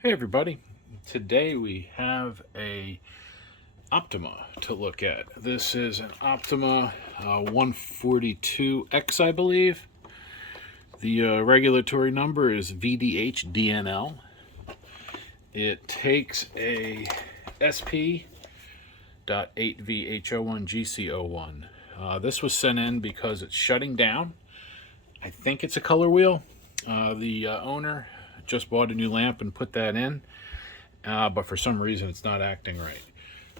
Hey everybody, today we have a Optoma to look at. This is an Optoma 142X, I believe. The regulatory number is vdhdnl. It takes a SP.8VH01GC01. This was sent in because it's shutting down. I think it's a color wheel. The owner just bought a new lamp and put that in, but for some reason it's not acting right.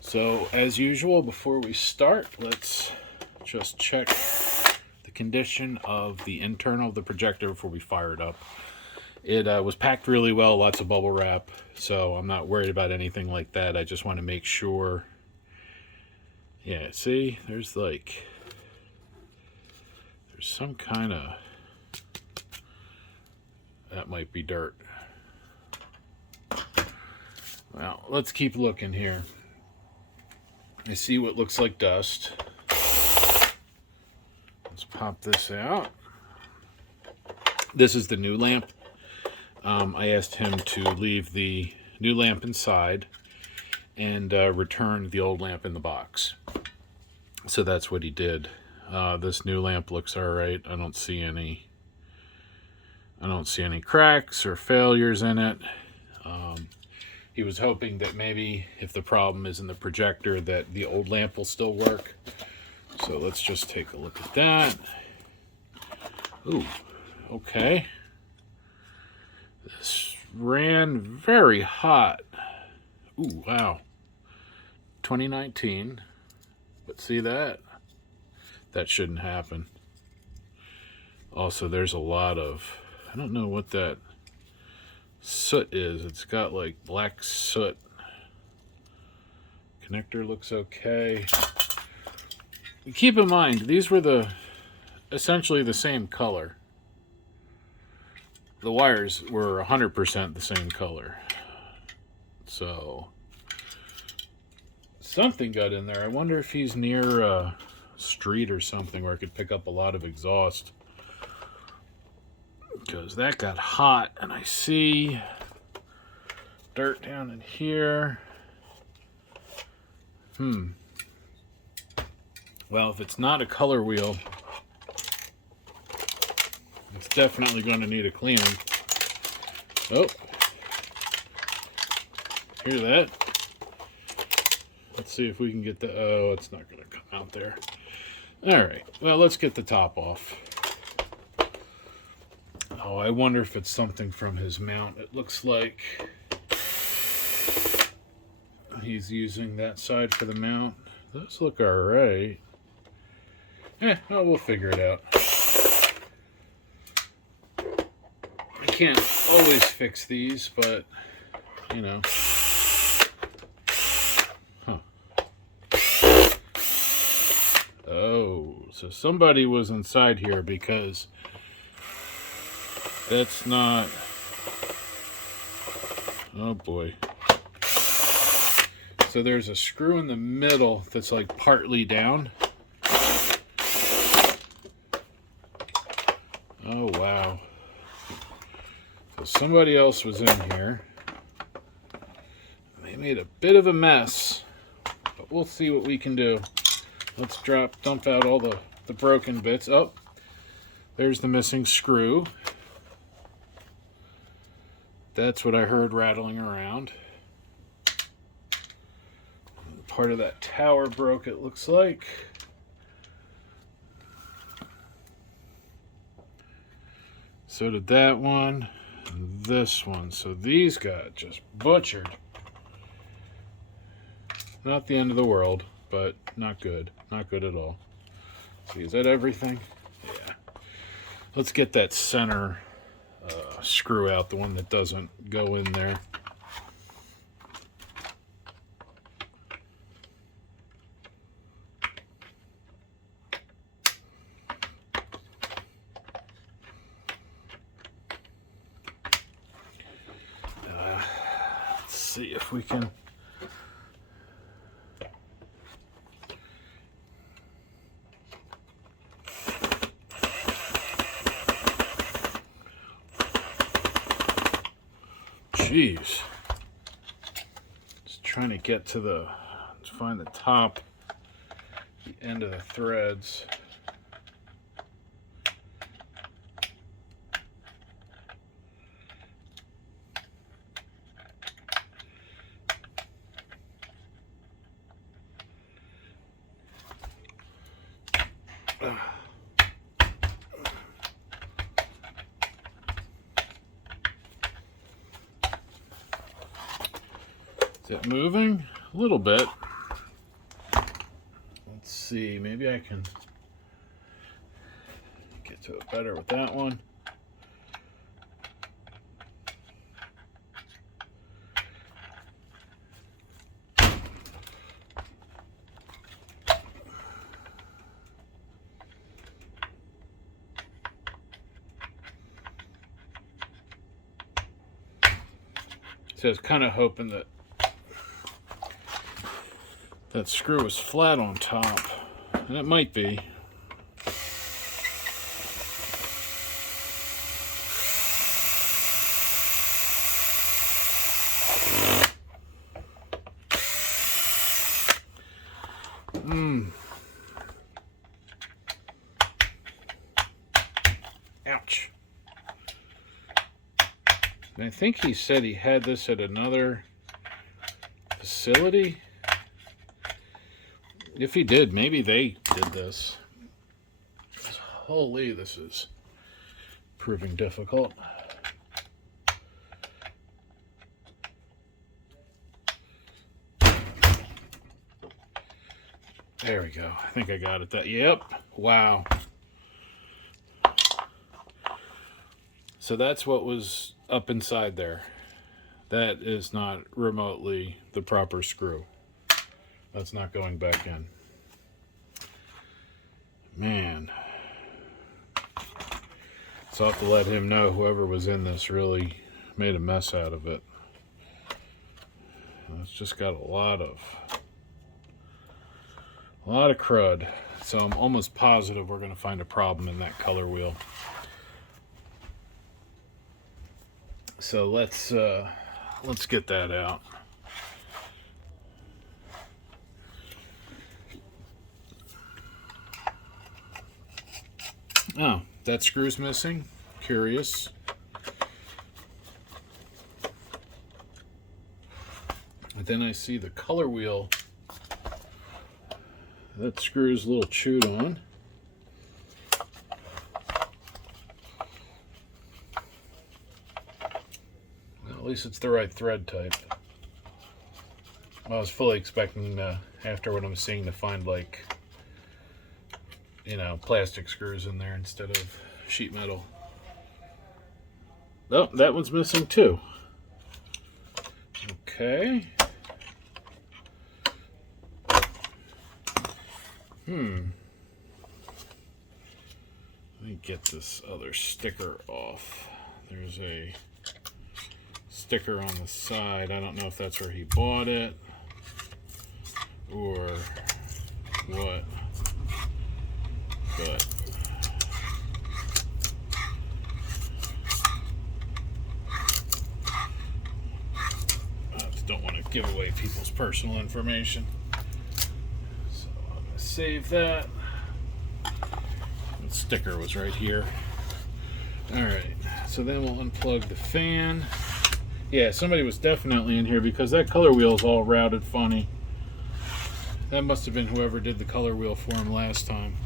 So as usual, before we start, let's just check the condition of the internal of the projector before we fire it up. It was packed really well, lots of bubble wrap, so I'm not worried about anything like that. I just want to make sure. Yeah, see, there's some kind of, that might be dirt. Well, let's keep looking here. I see what looks like dust. Let's pop this out. This is the new lamp. I asked him to leave the new lamp inside and return the old lamp in the box. So that's what he did. This new lamp looks all right. I don't see any cracks or failures in it. He was hoping that maybe if the problem is in the projector that the old lamp will still work. So let's just take a look at that. Ooh, okay. This ran very hot. Ooh, wow. 2019. But see that? That shouldn't happen. Also, there's a lot of, I don't know what that soot is. It's got like black soot. Connector looks okay. Keep in mind, these were essentially the same color. The wires were 100% the same color. So something got in there. I wonder if he's near a street or something where it could pick up a lot of exhaust. Because that got hot, and I see dirt down in here. Well, if it's not a color wheel, it's definitely going to need a cleaning. Oh, hear that? Let's see if we can get the, oh, it's not going to come out there. All right, well, let's get the top off. Oh, I wonder if it's something from his mount. It looks like he's using that side for the mount. Those look all right. Well, we'll figure it out. I can't always fix these, but, you know. Huh. Oh, so somebody was inside here because that's not, oh boy. So there's a screw in the middle that's like partly down. Oh wow. So somebody else was in here. They made a bit of a mess, but we'll see what we can do. Let's dump out all the broken bits. Oh, there's the missing screw. That's what I heard rattling around. Part of that tower broke, it looks like. So did that one, and this one. So these got just butchered. Not the end of the world, but not good. Not good at all. See, is that everything? Yeah. Let's get that center screw out, the one that doesn't go in there. Let's see if we can. Jeez. Just trying to get to let's find the top, the end of the threads. Is it moving? A little bit. Let's see, maybe I can get to it better with that one. So I was kind of hoping that that screw was flat on top, and it might be. Ouch. And I think he said he had this at another facility. If he did, maybe they did this. Holy, this is proving difficult. There we go. I think I got it. Yep. Wow. So that's what was up inside there. That is not remotely the proper screw. That's not going back in. Man. So I'll have to let him know whoever was in this really made a mess out of it. It's just got a lot of crud. So I'm almost positive we're going to find a problem in that color wheel. So let's get that out. Oh, that screw's missing. Curious. And then I see the color wheel. That screw's a little chewed on. Well, at least it's the right thread type. I was fully expecting after what I'm seeing to find, like, you know, plastic screws in there instead of sheet metal. Oh, that one's missing too. Okay. Let me get this other sticker off. There's a sticker on the side. I don't know if that's where he bought it or what. But I just don't want to give away people's personal information. So I'm going to save that. The sticker was right here. Alright, so then we'll unplug the fan. Yeah, somebody was definitely in here because that color wheel is all routed funny. That must have been whoever did the color wheel for him last time.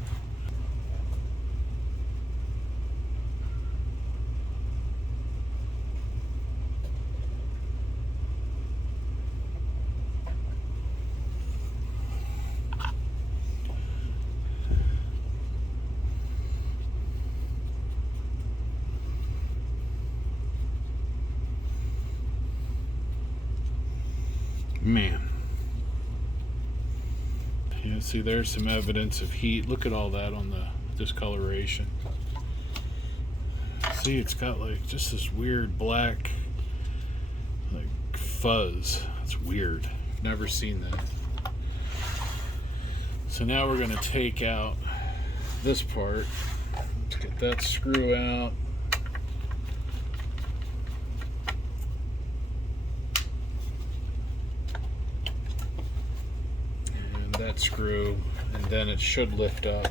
Man. Yeah, see, there's some evidence of heat. Look at all that on the discoloration. See, it's got like just this weird black like fuzz. It's weird. I've never seen that. So now we're going to take out this part. Let's get that screw out. that screw, and then it should lift up.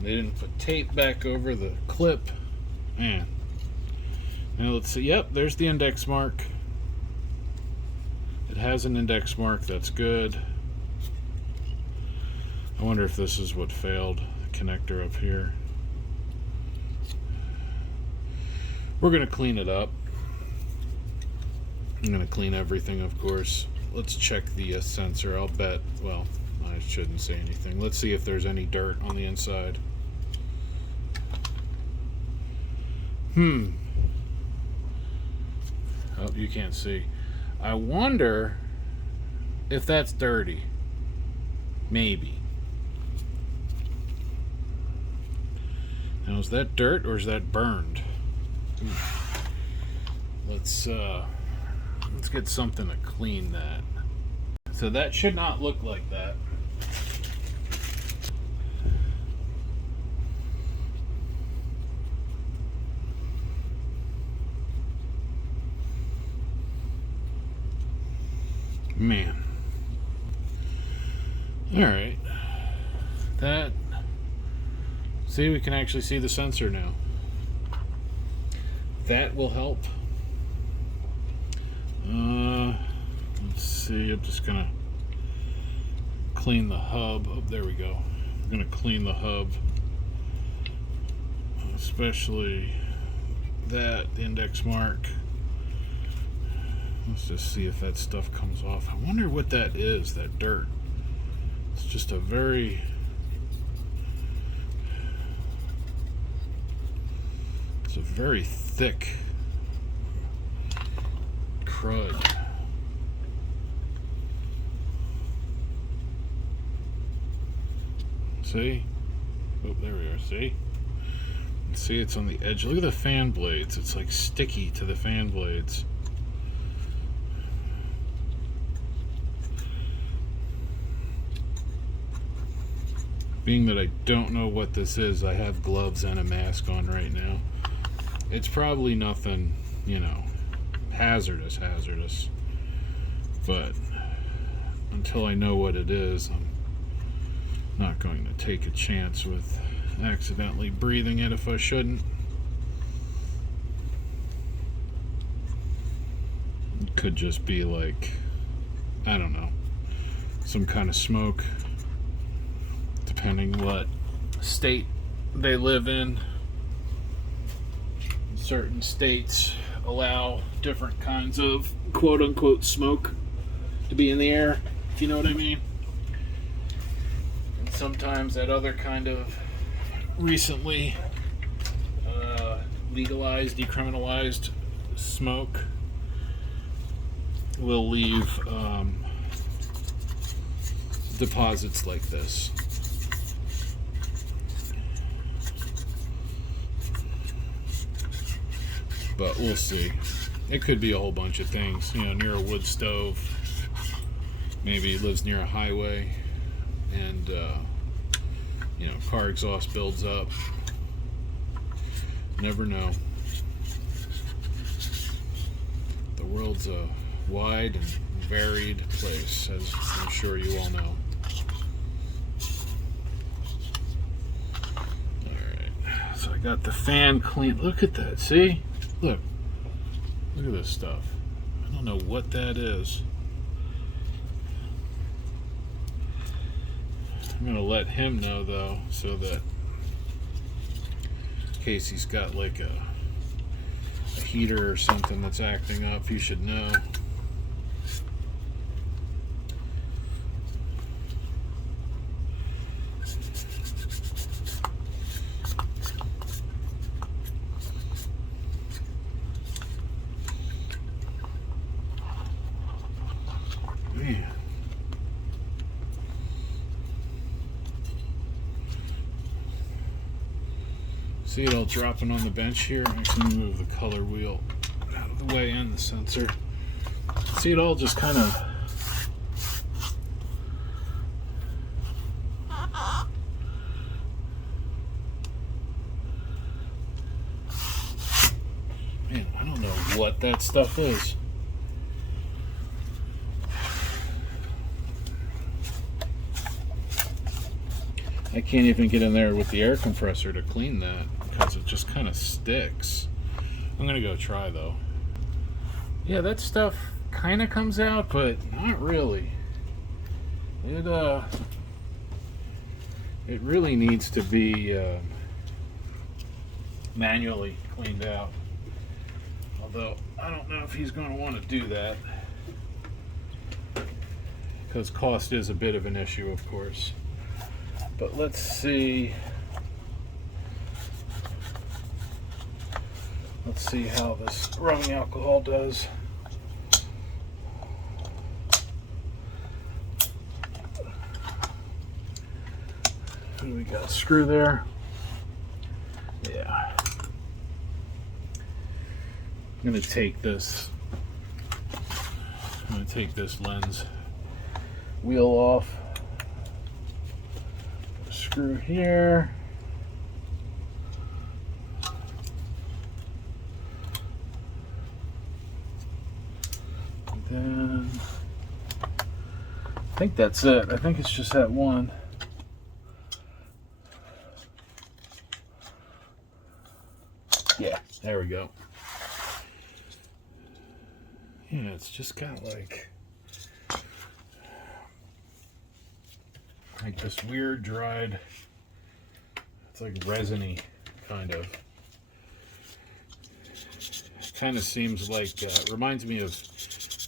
They didn't put tape back over the clip. Man. Now let's see. Yep, there's the index mark. It has an index mark. That's good. I wonder if this is what failed. The connector up here. We're going to clean it up. I'm going to clean everything, of course. Let's check the sensor. I'll bet, well, I shouldn't say anything. Let's see if there's any dirt on the inside. Oh, you can't see. I wonder if that's dirty. Maybe. Now, is that dirt or is that burned? Let's get something to clean that. So that should not look like that. Man. All right. That. See, we can actually see the sensor now. That will help. Let's see. I'm just gonna clean the hub. Oh, there we go. I'm gonna clean the hub, especially the index mark. Let's just see if that stuff comes off. I wonder what that is, that dirt. It's just a very... It's a very thick crud. See? Oh, there we are. See? See, it's on the edge. Look at the fan blades. It's like sticky to the fan blades. Being that I don't know what this is, I have gloves and a mask on right now. It's probably nothing, you know, hazardous. But until I know what it is, I'm not going to take a chance with accidentally breathing it if I shouldn't. It could just be like, I don't know, some kind of smoke, depending what state they live in. Certain states allow different kinds of quote-unquote smoke to be in the air, if you know what I mean. And sometimes that other kind of recently legalized, decriminalized smoke will leave deposits like this. But we'll see. It could be a whole bunch of things. You know, near a wood stove. Maybe it lives near a highway. And, you know, car exhaust builds up. Never know. The world's a wide and varied place, as I'm sure you all know. Alright. So I got the fan clean. Look at that. See? Look at this stuff. I don't know what that is. I'm gonna let him know though, so that in case he's got like a heater or something that's acting up, he should know. See it all dropping on the bench here? I'm actually move the color wheel out of the way and the sensor. See it all just kind of... Man, I don't know what that stuff is. I can't even get in there with the air compressor to clean that because it just kind of sticks. I'm gonna go try though. Yeah, that stuff kind of comes out, but not really. It really needs to be manually cleaned out. Although I don't know if he's going to want to do that because cost is a bit of an issue, of course. But let's see. Let's see how this rubbing alcohol does. What do we got? A screw there. Yeah. I'm going to take this. I'm going to take this lens wheel off. Screw here. And then I think that's it. I think it's just that one. Yeah, there we go. Yeah, it's just got like this weird dried, it's like resiny kind of. Kind of seems like, reminds me of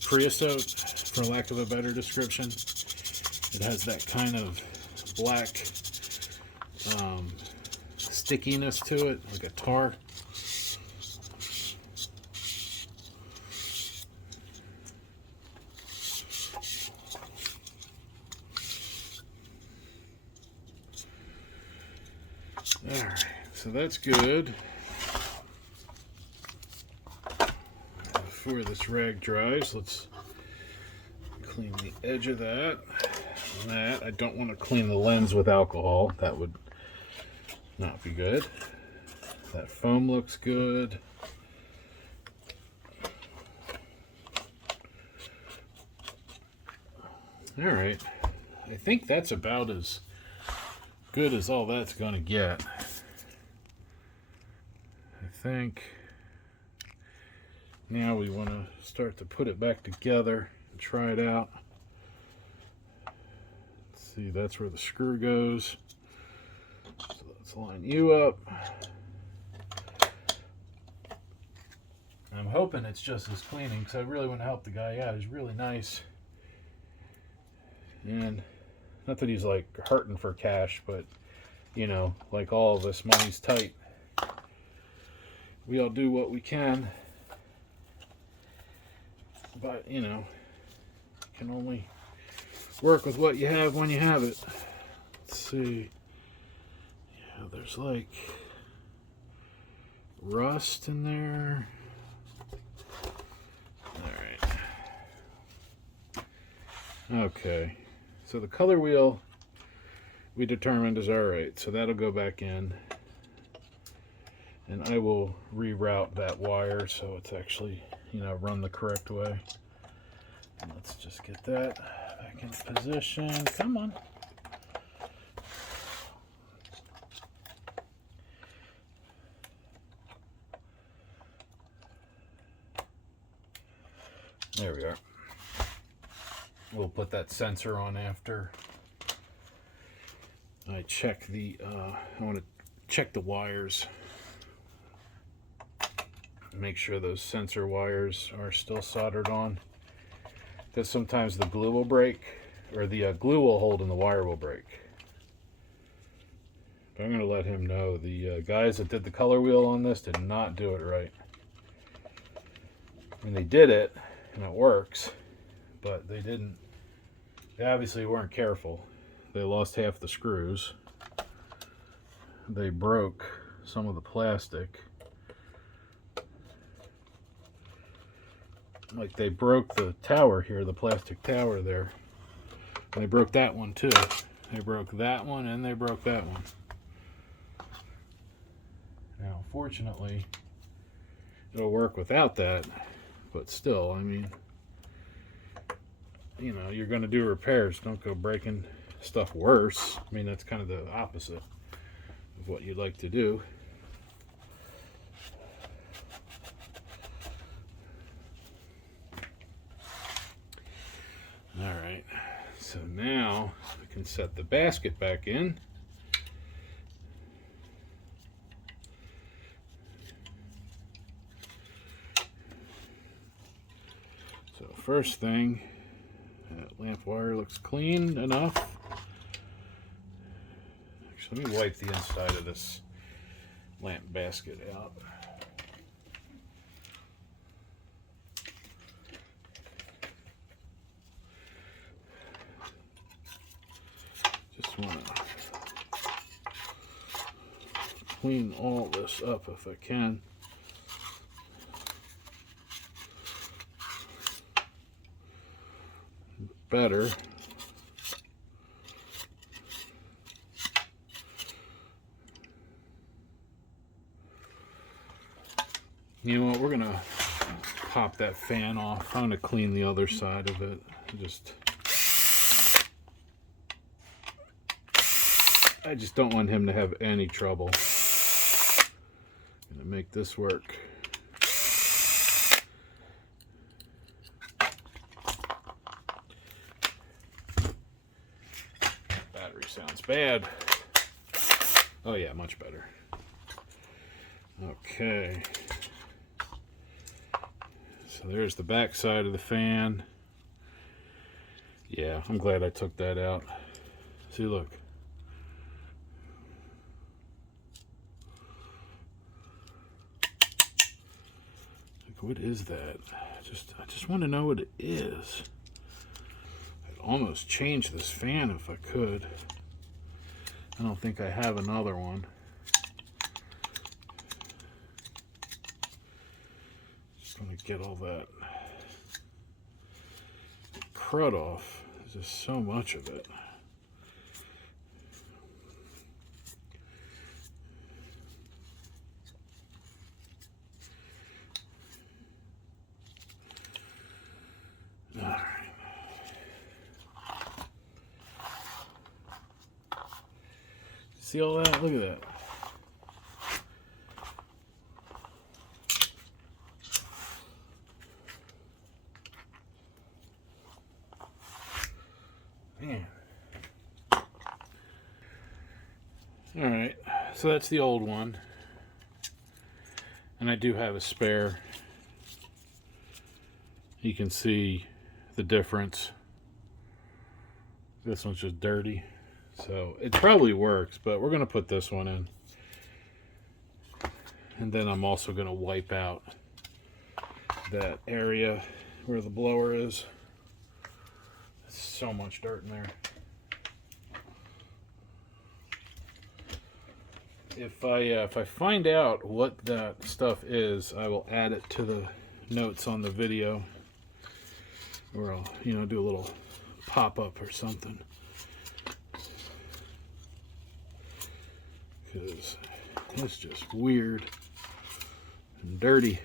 creosote, for lack of a better description. It has that kind of black stickiness to it, like a tar. Alright, so that's good. Before this rag dries, let's clean the edge of that. And that, I don't want to clean the lens with alcohol. That would not be good. That foam looks good. Alright, I think that's about as good as all that's going to get. I think now we want to start to put it back together and try it out. Let's see, that's where the screw goes. So let's line you up. I'm hoping it's just as cleaning because I really want to help the guy out. He's really nice. And not that he's like hurting for cash, but you know, like all of us, money's tight. We all do what we can, but you know, you can only work with what you have when you have it. Let's see. Yeah, there's like rust in there. All right. Okay. So the color wheel we determined is alright, so that'll go back in. And I will reroute that wire so it's actually, you know, run the correct way. And let's just get that back into position. Come on. There we are. We'll put that sensor on after I check the, I want to check the wires. Make sure those sensor wires are still soldered on. Because sometimes the glue will break, or the glue will hold and the wire will break. But I'm going to let him know. The guys that did the color wheel on this did not do it right. And they did it, and it works, but they didn't. They obviously weren't careful. They lost half the screws. They broke some of the plastic. Like they broke the tower here, the plastic tower there. And they broke that one too. They broke that one and they broke that one. Now, fortunately, it'll work without that, but still, I mean, you know, you're going to do repairs. Don't go breaking stuff worse. I mean, that's kind of the opposite of what you'd like to do. All right, so now we can set the basket back in. So first thing, that lamp wire looks clean enough. Actually, let me wipe the inside of this lamp basket out. Just want to clean all this up if I can. Better. You know what, we're gonna pop that fan off. I'm gonna clean the other side of it. I just don't want him to have any trouble. I'm gonna make this work. Sounds bad. Oh yeah, much better. Okay. So there's the back side of the fan. Yeah, I'm glad I took that out. See, look. Like, what is that? I just want to know what it is. I'd almost change this fan if I could. I don't think I have another one. Just want to get all that crud off. There's just so much of it. All right. See all that? Look at that. Man. All right, so that's the old one. And I do have a spare. You can see the difference. This one's just dirty. So it probably works, but we're going to put this one in. And then I'm also going to wipe out that area where the blower is. There's so much dirt in there. If I find out what that stuff is, I will add it to the notes on the video. Or I'll, you know, do a little pop-up or something. Because it's just weird and dirty.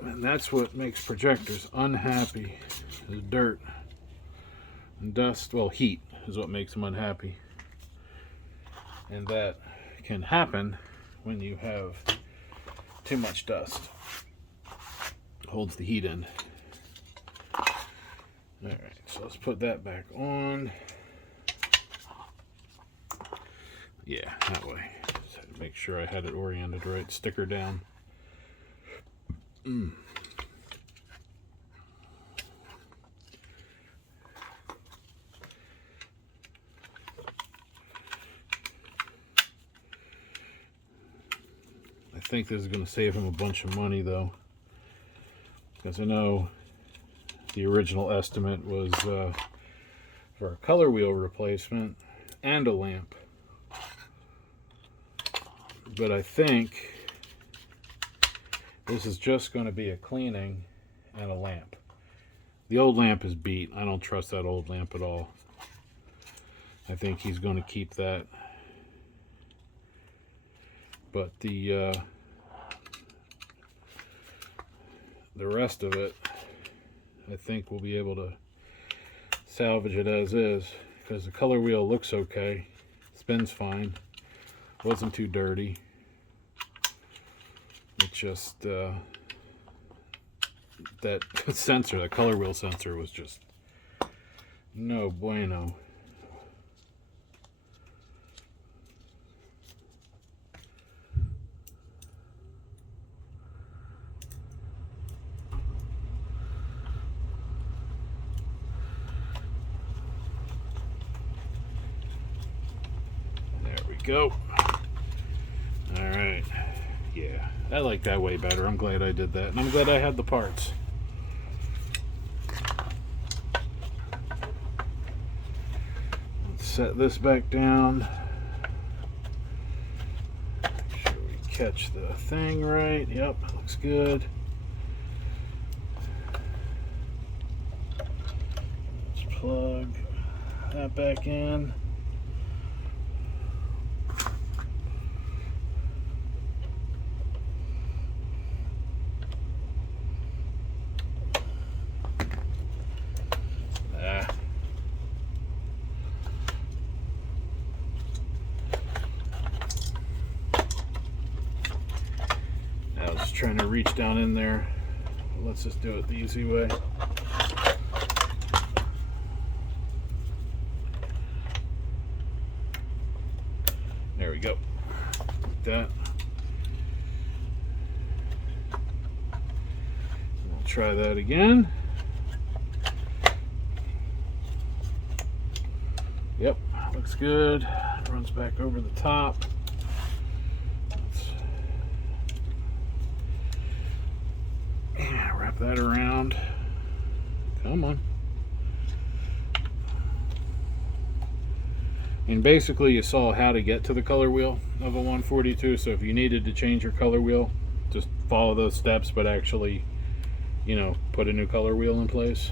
And that's what makes projectors unhappy, is dirt and dust. Well, heat is what makes them unhappy. And that can happen when you have too much dust. It holds the heat in. Alright, so let's put that back on. Yeah, that way. Just had to make sure I had it oriented right. Sticker down. I think this is going to save him a bunch of money, though. Because I know the original estimate was for a color wheel replacement and a lamp. But I think this is just going to be a cleaning and a lamp. The old lamp is beat. I don't trust that old lamp at all. I think he's going to keep that. But the the rest of it, I think we'll be able to salvage it as is, because the color wheel looks okay, spins fine, wasn't too dirty. It just that sensor, the color wheel sensor, was just no bueno. Go. All right. Yeah, I like that way better. I'm glad I did that, and I'm glad I had the parts. Let's set this back down. Make sure we catch the thing right. Yep, looks good. Let's plug that back in. Trying to reach down in there. Let's just do it the easy way. There we go. Like that. We'll try that again. Yep, looks good. Runs back over the top. Wrap that around. Come on. And basically you saw how to get to the color wheel of a 142, so if you needed to change your color wheel, just follow those steps, but actually, you know, put a new color wheel in place.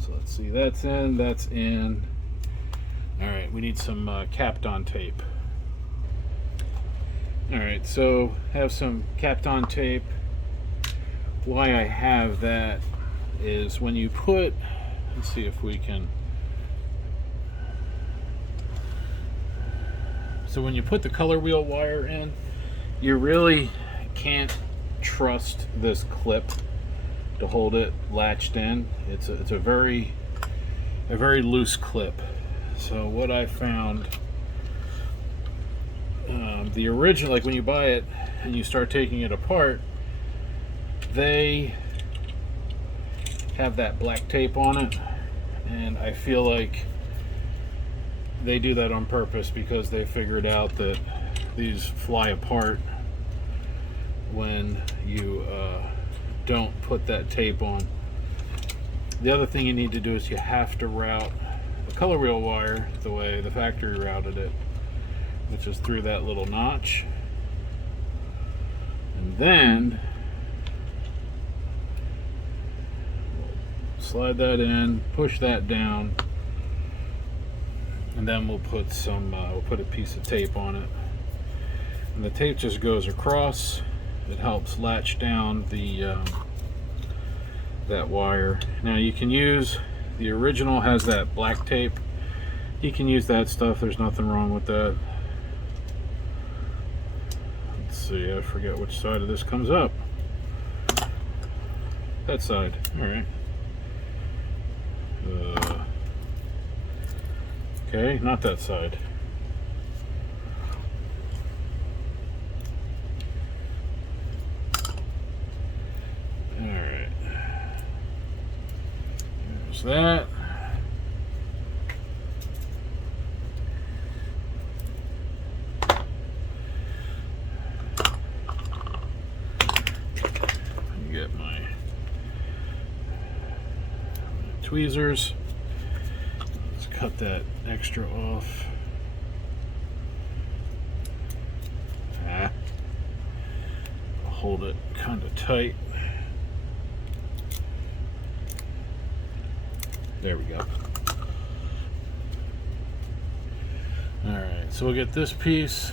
So let's see, that's in, that's in. All right, we need some capped on tape. Alright, so have some capped on tape. Why I have that is when you put, let's see if we can, so when you put the color wheel wire in, you really can't trust this clip to hold it latched in. It's a very loose clip. So what I found, the original, like when you buy it and you start taking it apart, they have that black tape on it, and I feel like they do that on purpose because they figured out that these fly apart when you don't put that tape on. The other thing you need to do is you have to route the color wheel wire the way the factory routed it, which is through that little notch, and then slide that in, push that down, and then we'll put a piece of tape on it, and the tape just goes across. It helps latch down the that wire. Now you can use, the original has that black tape, you can use that stuff, there's nothing wrong with that. See, I forget which side of this comes up. That side. All right. Okay, not that side. All right. There's that. Get my tweezers. Let's cut that extra off. Hold it kind of tight. There we go. All right, so we'll get this piece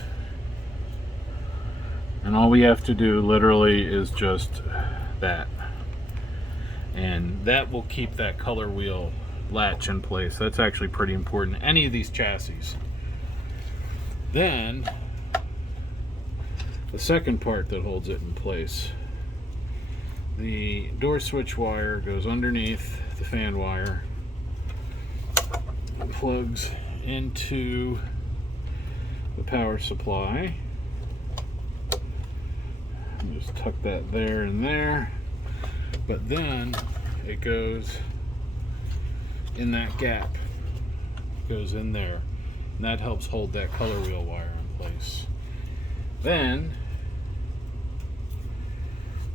And all we have to do literally is just that. And that will keep that color wheel latch in place. That's actually pretty important, any of these chassis. Then, the second part that holds it in place. The door switch wire goes underneath the fan wire, plugs into the power supply. Just tuck that there and there, but then it goes in that gap, goes in there, and that helps hold that color wheel wire in place. Then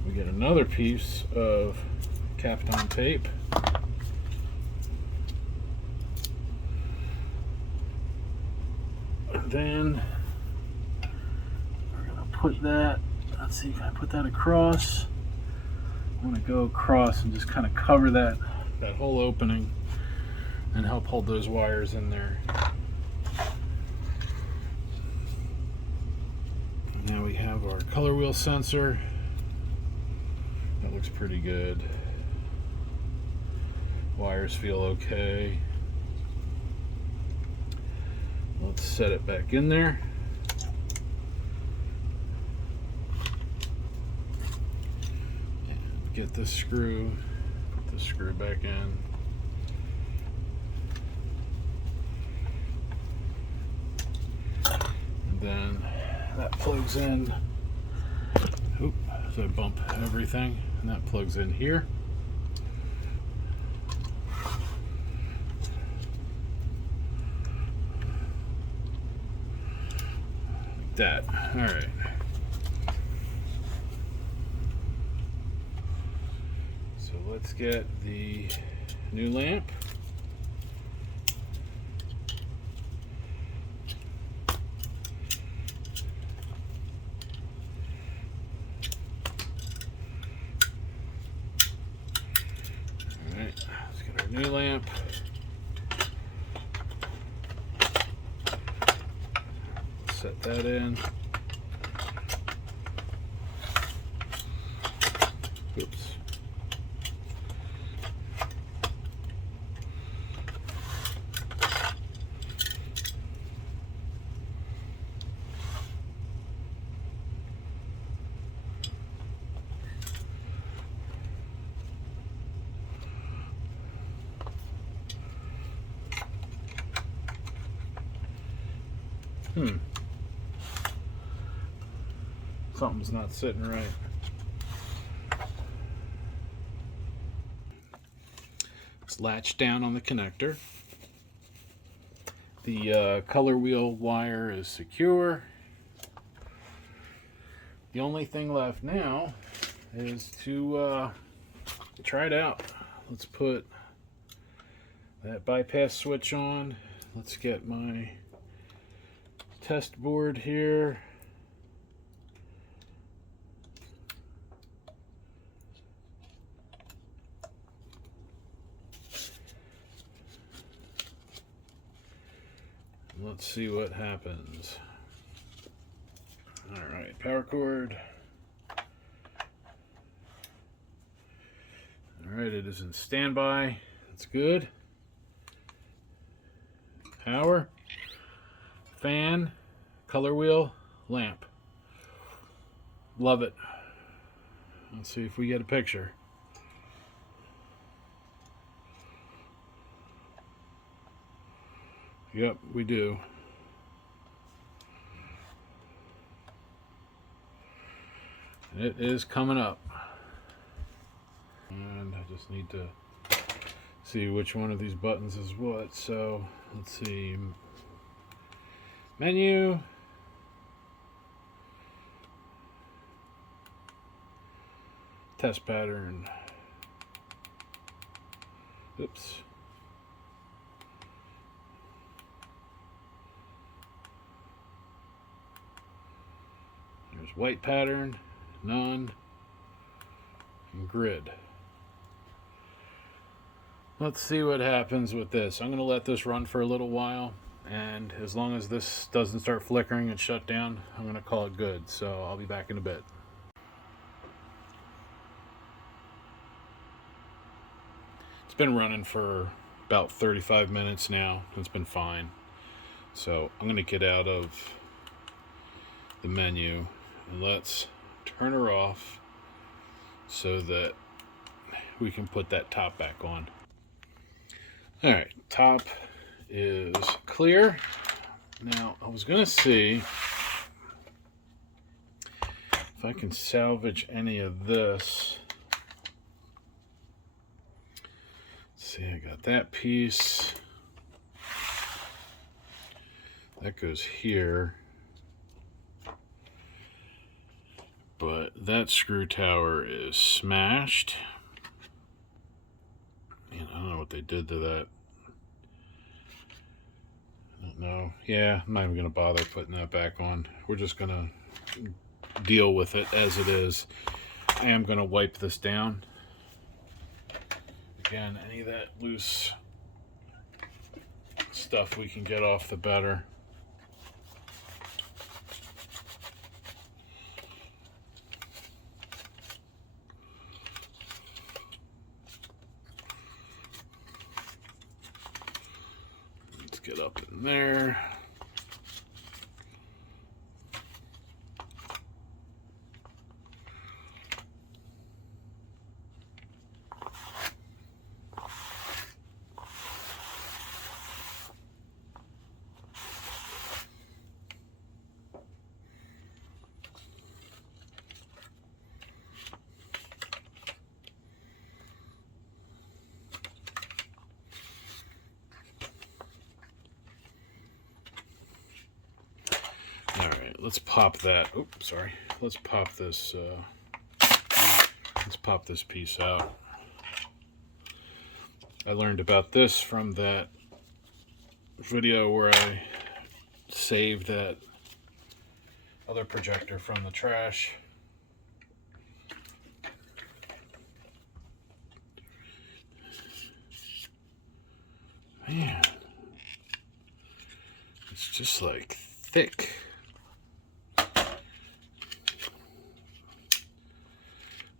we get another piece of Kapton tape. And then we're gonna put that, let's see, can I put that across? I'm gonna go across and just kind of cover that whole opening and help hold those wires in there. Now we have our color wheel sensor. That looks pretty good. Wires feel okay. Let's set it back in there. And get this screw, put the screw back in. And then that plugs in. Oop, so I bump everything, and that plugs in here. Like that. All right. So let's get the new lamp. New lamp. Set that in. Oops. Something's not sitting right. Let's latch down on the connector. The color wheel wire is secure. The only thing left now is to try it out. Let's put that bypass switch on. Let's get my test board here. Let's see what happens. All right, power cord. All right, it is in standby. That's good. Power, fan, color wheel, lamp. Love it. Let's see if we get a picture. Yep, we do. It is coming up. And I just need to see which one of these buttons is what. So, let's see. Menu. Test pattern. Oops. There's white pattern, none, and grid. Let's see what happens with this. I'm going to let this run for a little while, and as long as this doesn't start flickering and shut down, I'm going to call it good. So I'll be back in a bit. It's been running for about 35 minutes now. It's been fine. So I'm going to get out of the menu and let's turn her off so that we can put that top back on. All right, top is clear. Now I was going to see if I can salvage any of this. Let's see, I got that piece. That goes here. But that screw tower is smashed. Man, I don't know what they did to that. I don't know. Yeah, I'm not even going to bother putting that back on. We're just going to deal with it as it is. I am going to wipe this down. Again, any of that loose stuff we can get off, the better. Let's get up in there. Let's pop that. Oops, sorry. Let's pop this. Let's pop this piece out. I learned about this from that video where I saved that other projector from the trash. Man, it's just like thick.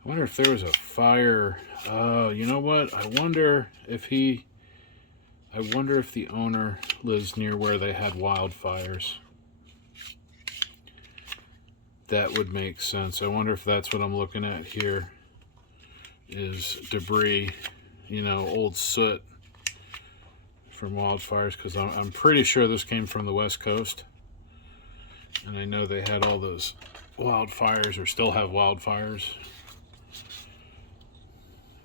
I wonder if there was a fire. Oh, you know what? I wonder if the owner lives near where they had wildfires. That would make sense. I wonder if that's what I'm looking at here is debris, you know, old soot from wildfires, because I'm pretty sure this came from the West Coast. And I know they had all those wildfires, or still have wildfires.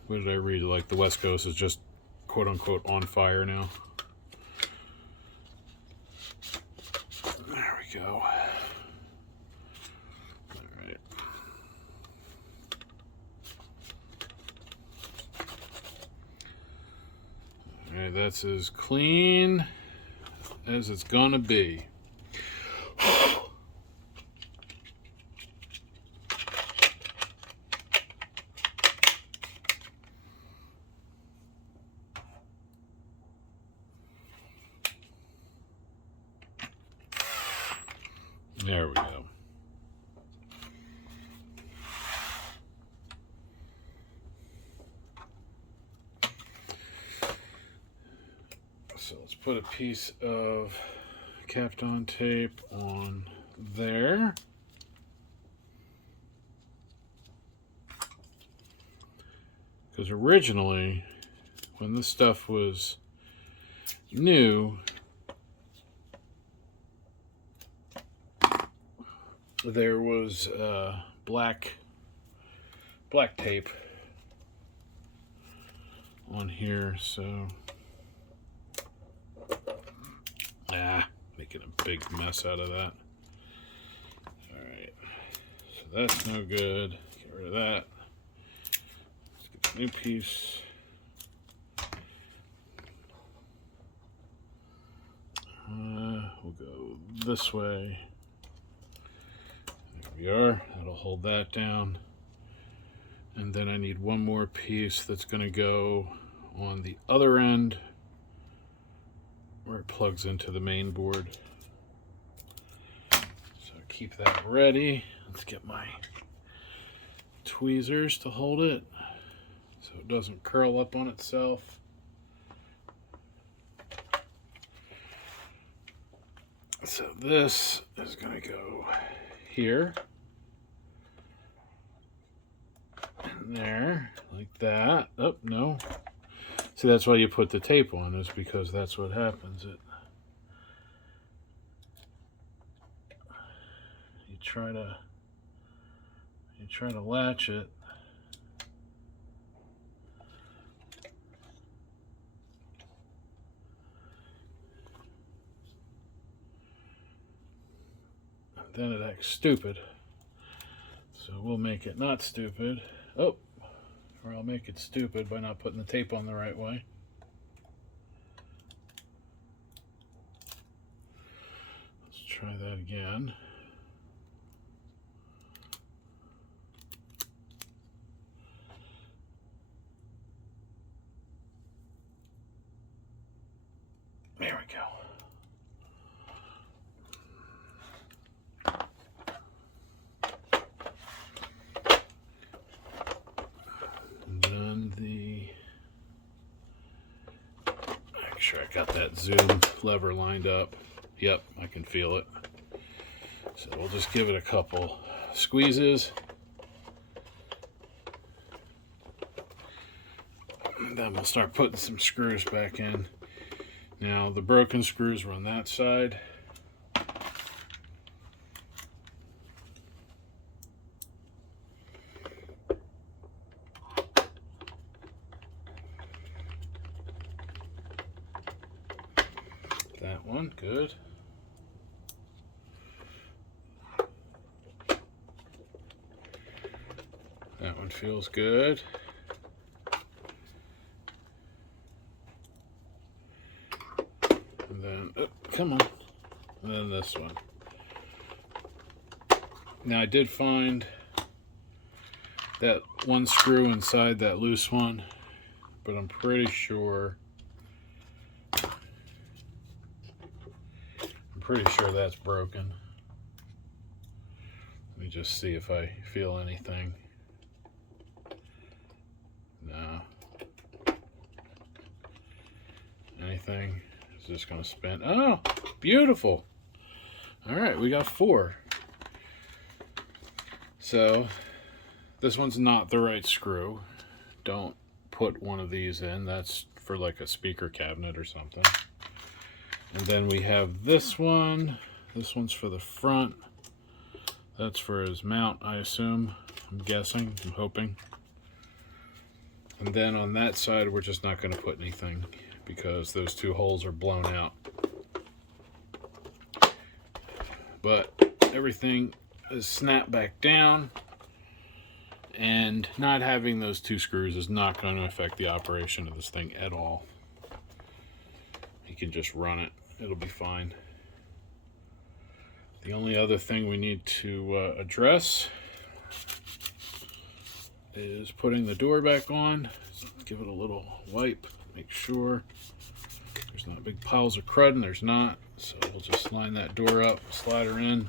What did I read? Like the West Coast is just quote unquote on fire now. There we go. All right. All right, that's as clean as it's gonna be. There we go. So let's put a piece of Kapton tape on there. Because originally, when this stuff was new, there was black tape on here, so making a big mess out of that. Alright, so that's no good. Get rid of that. Let's get a new piece. We'll go this way. We are. That'll hold that down. And then I need one more piece that's going to go on the other end where it plugs into the main board. So keep that ready. Let's get my tweezers to hold it so it doesn't curl up on itself. So this is going to go here and there, like that. Oh, no. See, that's why you put the tape on, is because that's what happens. You try to latch it. Then it acts stupid. So we'll make it not stupid. Oh, or I'll make it stupid by not putting the tape on the right way. Let's try that again. There we go. Make sure I got that zoom lever lined up. Yep, I can feel it. So we'll just give it a couple squeezes. And then we'll start putting some screws back in. Now the broken screws were on that side. That one, good. That one feels good. And then, oh, come on. And then this one. Now I did find that one screw inside that loose one, but I'm pretty sure that's broken. Let me just see if I feel anything. No. Anything? Is this gonna spin? Oh, beautiful. All right, we got 4. So this one's not the right screw. Don't put one of these in. That's for like a speaker cabinet or something. And then we have this one. This one's for the front. That's for his mount, I assume. I'm guessing, I'm hoping. And then on that side, we're just not going to put anything because those 2 holes are blown out. But everything is snapped back down, and not having those 2 screws is not going to affect the operation of this thing at all. You can just run it. It'll be fine. The only other thing we need to address is putting the door back on. Just give it a little wipe, make sure there's not big piles of crud, and there's not. So we'll just line that door up, slide her in,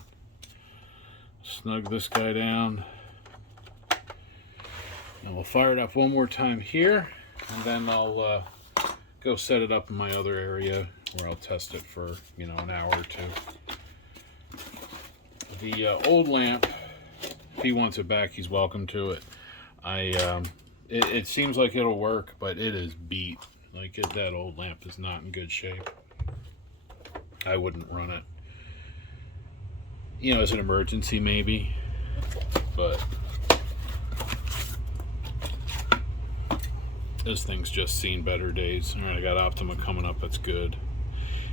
snug this guy down, and we'll fire it up one more time here, and then I'll go set it up in my other area where I'll test it for, you know, an hour or 2. The old lamp, if he wants it back, he's welcome to it. It seems like it'll work, but it is beat. Like, that old lamp is not in good shape. I wouldn't run it. You know, as an emergency maybe, but this thing's just seen better days. All right, I got Optoma coming up. That's good.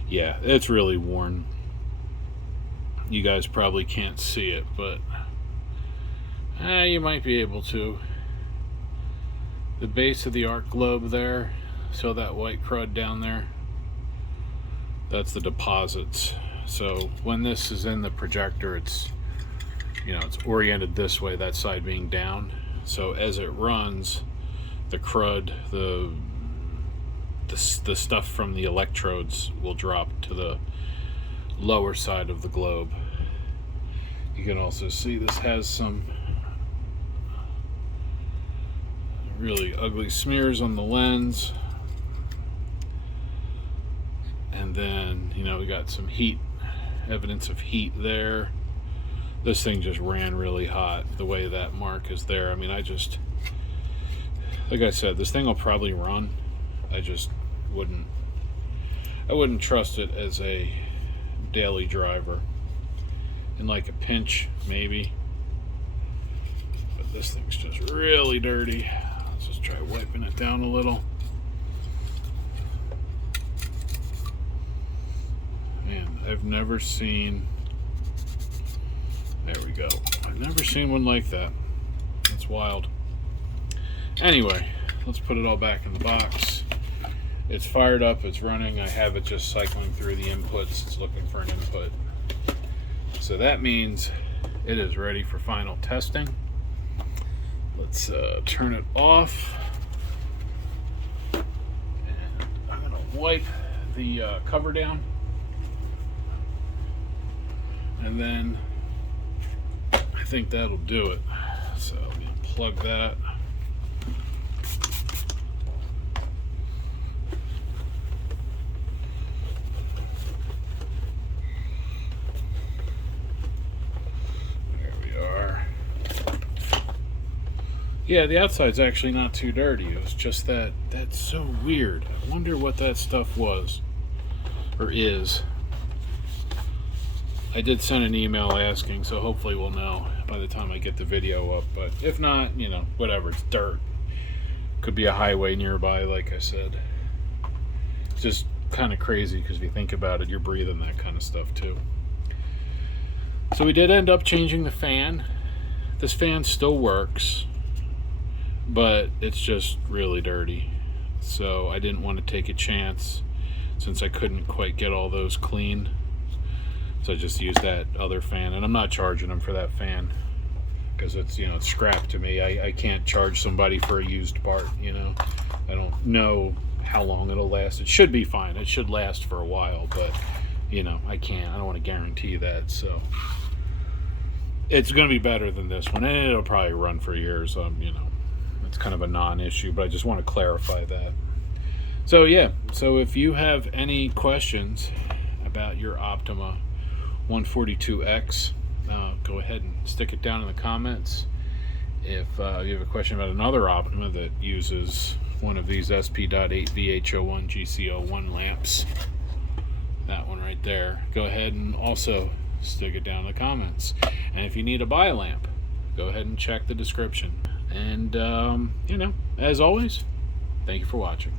Yeah, it's really worn. You guys probably can't see it, but you might be able to. The base of the arc globe there, so that white crud down there, that's the deposits. So when this is in the projector, it's, you know, it's oriented this way, that side being down. So as it runs, the crud, the the stuff from the electrodes will drop to the lower side of the globe. You can also see this has some really ugly smears on the lens. And then, you know, we got some heat, evidence of heat there. This thing just ran really hot, the way that mark is there. I mean, like I said, this thing will probably run. I wouldn't trust it as a daily driver. In like a pinch, maybe. But this thing's just really dirty. Let's just try wiping it down a little. Man, I've never seen... There we go. I've never seen one like that. That's wild. Anyway, let's put it all back in the box. It's fired up, it's running. I have it just cycling through the inputs. It's looking for an input. So that means it is ready for final testing. Let's turn it off. And I'm going to wipe the cover down. And then I think that'll do it. So let me unplug that. Yeah, the outside's actually not too dirty. It was just that's so weird. I wonder what that stuff was, or is. I did send an email asking, so hopefully we'll know by the time I get the video up. But if not, you know, whatever, it's dirt. Could be a highway nearby, like I said. It's just kind of crazy, because if you think about it, you're breathing that kind of stuff too. So we did end up changing the fan. This fan still works, but it's just really dirty. So I didn't want to take a chance since I couldn't quite get all those clean. So I just used that other fan, and I'm not charging them for that fan because it's, you know, it's scrap to me. I can't charge somebody for a used part, you know. I don't know how long it'll last. It should be fine. It should last for a while, but, you know, I don't want to guarantee that. So it's going to be better than this one, and it'll probably run for years. You know, it's kind of a non-issue, but I just want to clarify that. So yeah, so if you have any questions about your Optoma 142X, go ahead and stick it down in the comments. If you have a question about another Optoma that uses one of these SP.8 VH01 GC01 lamps, that one right there, go ahead and also stick it down in the comments. And if you need a buy lamp, go ahead and check the description. And you know, as always, thank you for watching.